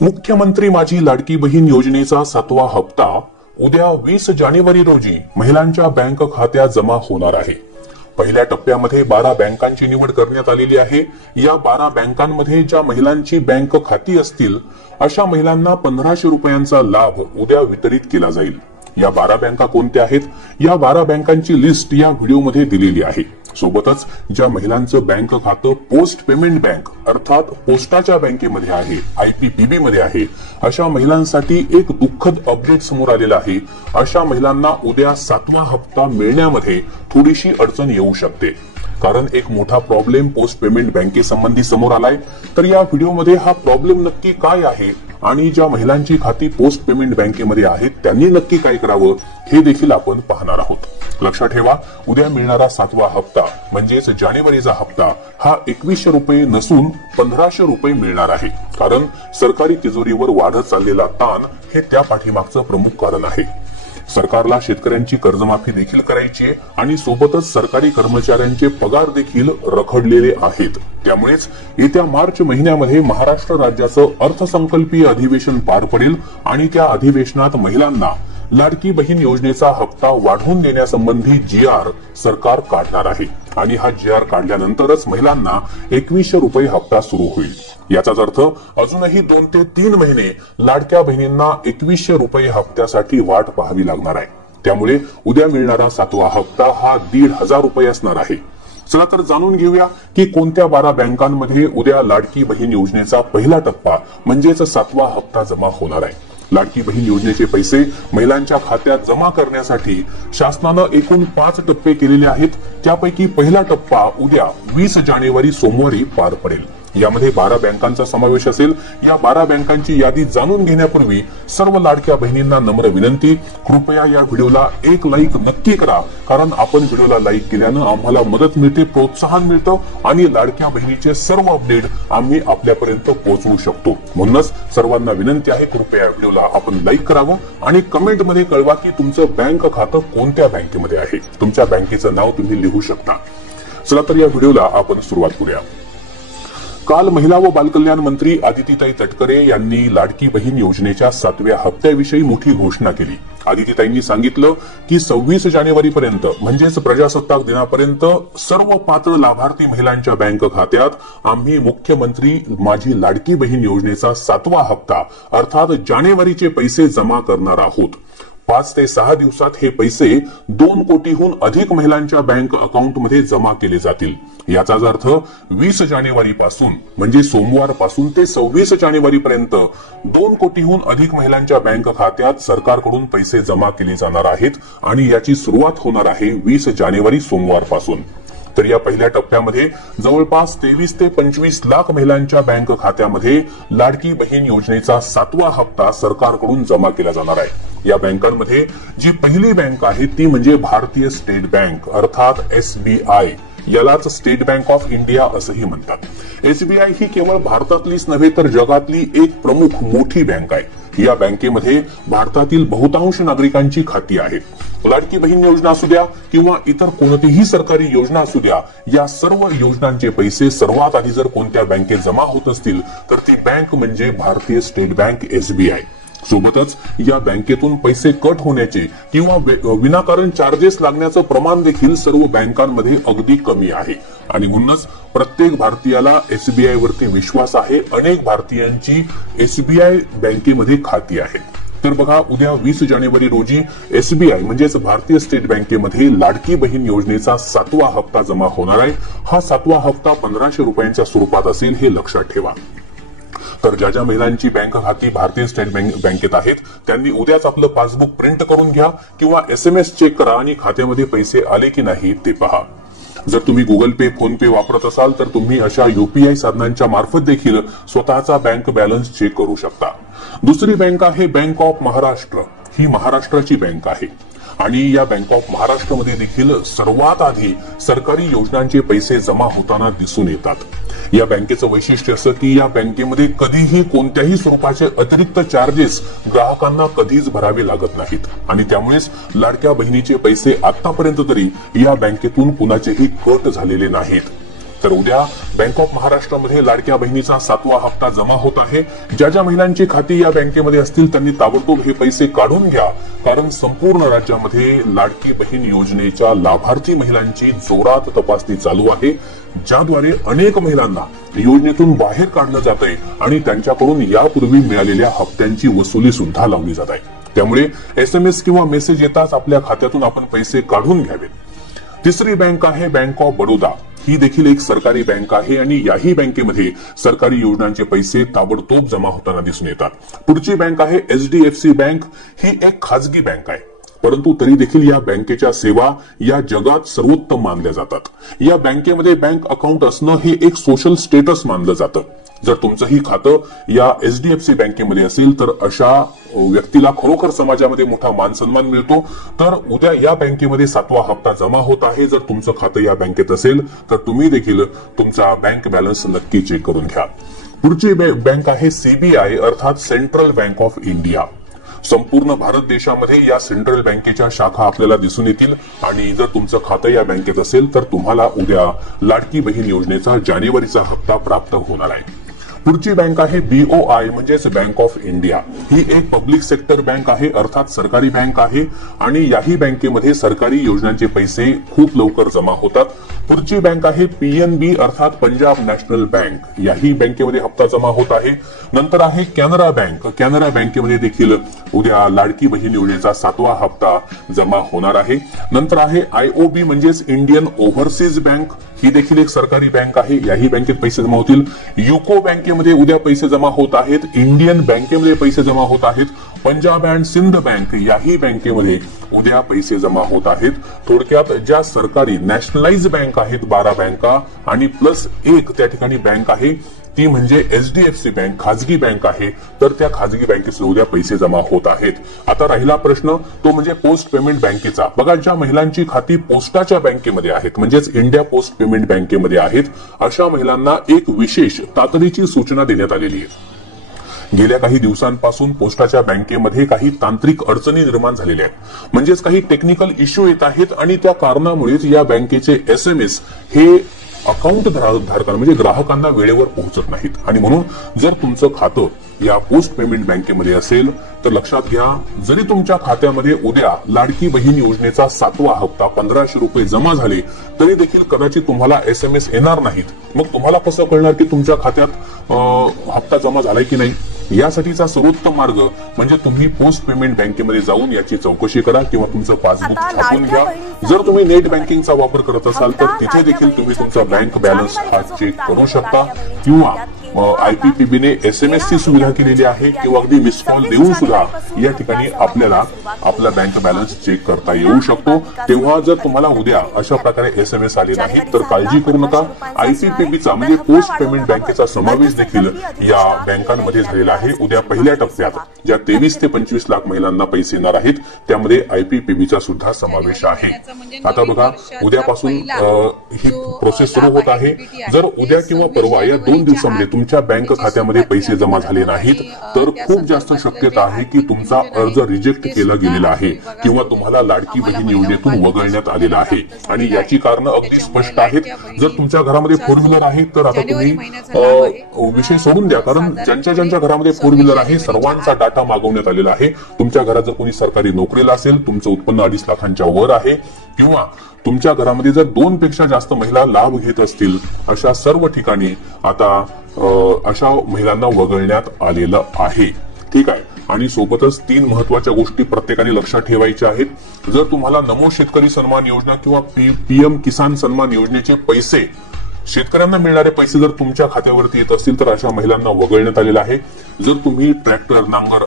मुख्यमंत्री माझी लाडकी बहीण योजनेचा 7वा हप्ता उद्या 20 जानेवारी रोजी महिलांच्या बँक खात्यात जमा होणार आहे। पहिल्या टप्प्यामध्ये 12 बँकांची निवड करण्यात आलेली आहे। या 12 बँकांमध्ये ज्या महिलांची बँक खाती असतील अशा महिलांना 1500 रुपयांचा लाभ उद्या वितरित केला जाईल। या 12 बँका कोणत्या आहेत? या 12 बँकांची लिस्ट या व्हिडिओमध्ये दिलेली आहे। सोबतच ज्या महिलांचं बँक खातं पोस्ट पेमेंट बँक अर्थात पोस्टाच्या बँकेमध्ये आहे, IPPB मध्ये आहे, अशा महिलांसाठी एक दुःखद अपडेट समोर आलेलं आहे। अशा महिलांना उद्या 7वा हप्ता मिळण्यामध्ये थोडीशी अडचण येऊ शकते, कारण एक मोठा प्रॉब्लेम पोस्ट पेमेंट बँकेसंबंधी समोर आलाय। तर या व्हिडिओमध्ये हा प्रॉब्लेम नक्की काय आहे आणि ज्या महिलांची खाती पोस्ट पेमेंट बँकेमध्ये आहेत त्यांनी नक्की काय करावं हे देखील आपण पाहणार आहोत। लक्षात ठेवा, उद्या मिळणारा 7वा हप्ता म्हणजेच जानेवारीचा हप्ता हा 2100 रुपये नसून 1500 रुपये मिळणार आहे, कारण सरकारी तिजोरीवर वाढत चाललेला ताण हे त्या पाठीमागचं प्रमुख कारण आहे। सरकारला शेतकऱ्यांची कर्जमाफी देखील करायची आहे आणि सोबतच सरकारी कर्मचाऱ्यांचे पगार देखील रखडलेले आहेत। त्यामुळेच येत्या मार्च महिन्यामध्ये महाराष्ट्र राज्याचं अर्थसंकल्पीय अधिवेशन पार पडेल आणि त्या अधिवेशनात महिलांना लाडकी बहीण योजनेचा हप्ता वाढवून देण्यासंबंधी GR सरकार काढणार आहे आणि हा GR काढल्यानंतरच महिलांना 2100 रुपये हप्ता सुरू होईल। याचाच अर्थ अजूनही 2 ते 3 महिने लाडक्या बहिणींना 2100 रुपये हप्त्यासाठी वाट पाहावी लागणार आहे। त्यामुळे उद्या मिळणारा 7वा हप्ता हा 1500 रुपये असणार आहे। चला तर जाणून घेऊया की कोणत्या 12 बँकांमध्ये उद्या लाडकी बहीण योजनेचा पहिला टप्पा म्हणजेच 7वा हप्ता जमा होणार आहे। लाडकी बहीण योजनेचे पैसे महिलांच्या खात्यात जमा करण्यासाठी शासनानं एकूण 5 टप्पे केलेले आहेत। त्यापैकी पहिला टप्पा उद्या 20 जानेवारी सोमवारी पार पडेल। यामध्ये 12 बँकांचा समावेश असेल। या 12 बँकांची यादी जाणून घेण्यापूर्वी सर्व लाडक्या बहिणींना नम्र विनंती, कृपया या व्हिडिओला एक लाईक नक्की करा, कारण आपण व्हिडिओला लाईक केल्यानं आम्हाला मदत मिळते, प्रोत्साहन मिळतं आणि लाडक्या बहिणीचे सर्व अपडेट आम्ही आपल्यापर्यंत पोहोचवू शकतो। म्हणूनच सर्वांना विनंती आहे, कृपया व्हिडिओला आपण लाईक करावं आणि कमेंटमध्ये कळवा की तुमचं बँक खातं कोणत्या बँकेमध्ये आहे। तुमच्या बँकेचं नाव तुम्ही लिहू शकता। चला तर या व्हिडिओला आपण सुरुवात करूया। काल महिला व बालकल्याण मंत्री आदितीताई तटकरे यांनी लाडकी बहीण योजनेच्या 7व्या हप्त्याविषयी मोठी घोषणा केली। आदितीताईंनी सांगितलं की 26 जानेवारीपर्यंत म्हणजेच प्रजासत्ताक दिनापर्यंत सर्व पात्र लाभार्थी महिलांच्या बँक खात्यात आम्ही मुख्यमंत्री माझी लाडकी बहीण योजनेचा 7वा हप्ता अर्थात जानेवारीचे पैसे जमा करणार आहोत। 5 ते 6 दिवसात हे पैसे 2 कोटीहून अधिक महिलांच्या बँक अकाउंटमध्ये जमा केले जातील। याचाच अर्थ 20 जानेवारी पासून म्हणजे सोमवार पासून ते 26 जानेवारी पर्यंत 2 कोटीहून अधिक महिलांच्या बँक खात्यात सरकारकडून पैसे जमा केले जाणार आहेत आणि याची सुरुवात होणार आहे 20 जानेवारी सोमवार पासून। तर या पहिल्या टप्प्यामध्ये जवळपास 23 ते 25 लाख महिलांच्या बँक खात्यामध्ये लाडकी बहीण योजनेचा 7वा हप्ता सरकारकडून जमा केला जाणार आहे। या बँकांमध्ये जी पहिली बँक आहे ती म्हणजे भारतीय स्टेट बँक अर्थात SBI, यालाच स्टेट बँक ऑफ इंडिया असंही म्हणतात। SBI ही केवळ भारतातलीच नव्हे तर जगातली एक प्रमुख मोठी बँक आहे। या बँकेमध्ये भारतातील बहुतांश नागरिकांची खाती आहेत। लाडकी बहीण योजना असू द्या किंवा इतर कोणतीही सरकारी योजना असू द्या, या सर्व योजनांचे पैसे सर्वात आधी जर कोणत्या बँकेत जमा होत असतील तर ती बँक म्हणजे भारतीय स्टेट बँक SBI। सोबतच या बँकेतून पैसे कट होण्याचे किंवा विनाकारण चार्जेस लागण्याचं प्रमाण देखील सर्व बँकांमध्ये अगदी कमी आहे आणि म्हणूनच प्रत्येक भारतीयाला SBI वरती विश्वास आहे। अनेक भारतीयांची SBI बँकेमध्ये खाती आहेत। तर बघा, उद्या 20 जानेवारी रोजी SBI म्हणजेच भारतीय स्टेट बँकेमध्ये लाडकी बहीण योजनेचा 7वा हप्ता जमा होणार आहे। हा 7वा हप्ता 1500 रुपयांच्या स्वरूपात असेल, हे लक्षात ठेवा। तर ज्या ज्या महिलांची बँक खाती भारतीय स्टेट बँकेत आहेत त्यांनी उद्याच आपलं पासबुक प्रिंट करून घ्या किंवा SMS चेक करा आणि खात्यामध्ये पैसे आले की नाही ते पहा। जर तुम्ही गुगल पे, फोन पे वापरत असाल तर तुम्ही अशा UPI साधनांच्या मार्फत देखील स्वतःचा बँक बॅलन्स चेक करू शकता। दुसरी बँक आहे बँक ऑफ महाराष्ट्र। ही महाराष्ट्राची बँक आहे आणि या बँक ऑफ महाराष्ट्रमध्ये देखील सर्वात आधी सरकारी योजनांचे पैसे जमा होताना दिसून येतात। या बँकेचं वैशिष्ट्य असं की या बँकेमध्ये कधीही कोणत्याही स्वरूपाचे अतिरिक्त चार्जेस ग्राहकांना कधीच भरावे लागत नाहीत आणि त्यामुळेच लाडक्या बहिणीचे पैसे आतापर्यंत तरी या बँकेतून कुणाचेही कट झालेले नाहीत। तर उद्या बँक ऑफ महाराष्ट्रामध्ये लाडक्या बहिणीचा 7वा हप्ता जमा होत आहे. ज्या ज्या महिलांची खाती या बँकेमध्ये असतील त्यांनी ताबडतोब हे पैसे काढून घ्या, कारण संपूर्ण राज्यामध्ये लाडकी बहीण योजनेच्या लाभार्थी महिलांची जोरात तपासणी चालू आहे, ज्याद्वारे अनेक महिलांना योजनेतून बाहेर काढलं जात आहे आणि त्यांच्याकडून यापूर्वी मिळालेल्या हप्त्यांची वसुली सुद्धा लावली जात आहे. त्यामुळे SMS किंवा मेसेज येताच आपल्या खात्यातून आपण पैसे काढून घ्यावे. तिसरी बँक आहे बँक ऑफ बडोदा. ही देखील एक सरकारी बँक आहे आणि याही बँकेमध्ये सरकारी योजनांचे पैसे ताबडतोब जमा होताना दिसून येतात. पुढची बँक आहे HDFC बँक. ही एक खाजगी बँक आहे, परंतु तरी देखील या बँकेच्या सेवा या जगात सर्वोत्तम मानल्या जातात. या बँकेमध्ये बँक अकाउंट असणं हे एक सोशल स्टेटस मानलं जातं. जर तुमचंही खातं या HDFC बँकेमध्ये असेल तर अशा व्यक्तीला खरोखर समाजामध्ये मोठा मान सन्मान मिळतो. तर उद्या या बँकेमध्ये 7वा हप्ता जमा होत आहे. जर तुमचं खातं या बँकेत असेल तर तुम्ही देखील तुमचा बँक बॅलन्स नक्की चेक करून घ्या. पुढची बँक आहे CBI अर्थात सेंट्रल बँक ऑफ इंडिया. संपूर्ण भारत देशामध्ये या सेंट्रल बँकेच्या शाखा आपल्याला दिसून येतील आणि जर तुमचं खातं या बँकेत असेल तर तुम्हाला उद्या लाडकी बहीण योजनेचा जानेवारीचा हप्ता प्राप्त होणार आहे. पुढची बँक आहे BOI म्हणजेच बँक ऑफ इंडिया. ही एक पब्लिक सेक्टर बँक आहे अर्थात सरकारी बँक आहे आणि याही बँकेमध्ये सरकारी योजनांचे पैसे खूप लवकर जमा होतात. पुढची बँक आहे PNB अर्थात पंजाब नॅशनल बँक. याही बँकेमध्ये हप्ता जमा होत आहे. नंतर आहे कॅनरा बँक. कॅनरा बँकेमध्ये देखील उद्या लाडकी बहीण योजनेचा 7वा हप्ता जमा होणार आहे. नंतर आहे IOB म्हणजेच इंडियन ओव्हरसीज बँक. ही देखील एक सरकारी बँक आहे. याही बँकेत पैसे जमा होतील. युको बँकेमध्ये उद्या पैसे जमा होत आहेत. इंडियन बँकेमध्ये पैसे जमा होत आहेत. पंजाब अँड सिंध बँक याही बँकेमध्ये उद्या पैसे जमा होत आहेत. थोडक्यात ज्या सरकारी नॅशनलाइज बँक आहेत 12 बँका आणि प्लस एक त्या ठिकाणी बँक आहे ती म्हणजे HDFC बँक खाजगी बँक आहे. तर त्या खाजगी बँकेत उद्या पैसे जमा होत आहेत. आता राहिला प्रश्न तो म्हणजे पोस्ट पेमेंट बँकेचा. बघा, ज्या महिलांची खाती पोस्टाच्या बँकेमध्ये आहेत म्हणजेच इंडिया पोस्ट पेमेंट बँकेमध्ये आहेत अशा महिलांना एक विशेष तातडीची सूचना देण्यात आलेली आहे. गेल्या काही दिवसांपासून पोस्टाच्या बँकेमध्ये काही तांत्रिक अडचणी निर्माण झालेल्या आहेत, म्हणजेच काही टेक्निकल इश्यू येत आहेत आणि त्या कारणामुळेच या बँकेचे SMS हे अकाउंट धारकांना म्हणजे ग्राहकांना वेळेवर पोहोचत नाहीत. आणि म्हणून जर तुमचं खातं या पोस्ट पेमेंट बँकेमध्ये असेल तर लक्षात घ्या, जरी तुमच्या खात्यामध्ये उद्या लाडकी बहीण योजनेचा 7वा हप्ता 1500 रुपये जमा झाले तरी देखील कदाचित तुम्हाला SMS येणार नाहीत. मग तुम्हाला कसं कळणार की तुमच्या खात्यात हप्ता जमा झालाय की नाही? यासाठीचा सर्वोत्तम मार्ग म्हणजे तुम्ही पोस्ट पेमेंट बँकेमध्ये जाऊन याची चौकशी करा किंवा तुमचं पासबुक छापून घ्या. जर तुम्ही नेट बँकिंगचा वापर करत असाल तर तिथे देखील तुम्ही तुमचा बँक बॅलन्स हा चेक करू शकता किंवा IPPB ने SMS ची सुविधा केलेली आहे किंवा अगदी मिस कॉल देऊन सुद्धा या ठिकाणी आपल्याला आपला बँक बॅलन्स चेक करता येऊ शकतो. तेव्हा जर तुम्हाला उद्या अशा प्रकारे SMS आले नाही तर काळजी करू नका. IPPBचा म्हणजे पोस्ट पेमेंट बँकेचा समावेश देखील या बँकांमध्ये झालेला आहे. उद्या पहिल्या टप्प्यात ज्या 23 ते 25 लाख महिलांना पैसे येणार आहेत त्यामध्ये IPPBचा सुद्धा समावेश आहे. आता बघा, उद्यापासून ही प्रोसेस सुरू होत आहे. जर उद्या किंवा परवा या 2 दिवसांमध्ये तुमच्या बँक खात्यामध्ये पैसे जमा झाले नाहीत तर खूप जास्त शक्यता आहे की तुमचा अर्ज रिजेक्ट केला गेलेला आहे किंवा तुम्हाला लाडकी बहीण योजनेतून वगळण्यात आलेला आहे. आणि याची कारणं अगदी स्पष्ट आहेत. जर तुमच्या घरामध्ये 4 व्हीलर आहे तर आता तुम्ही विषय सोडून द्या, कारण ज्यांच्या घरामध्ये 4 व्हीलर आहे सर्वांचा डाटा मागवण्यात आलेला आहे. तुमच्या घरात जर कोणी सरकारी नोकरीला असेल, तुमचं उत्पन्न 2.5 लाखांच्या वर आहे किंवा तुमच्या घरामध्ये जर 2 पेक्षा जास्त महिला लाभ घेत असतील अशा सर्व ठिकाणी आता अशा महिलांना वगळण्यात आलेलं आहे. ठीक आहे. आणि सोबतच 3 महत्वाच्या गोष्टी प्रत्येकाने लक्षात ठेवायच्या आहेत. जर तुम्हाला नमो शेतकरी सन्मान योजना किंवा PM किसान सन्मान योजनेचे पैसे शेतकऱ्यांना मिळणारे पैसे जर तुमच्या खात्यावरती येत असतील तर अशा महिलांना वगळण्यात आलेलं आहे. जर तुम्ही ट्रॅक्टर, नांगर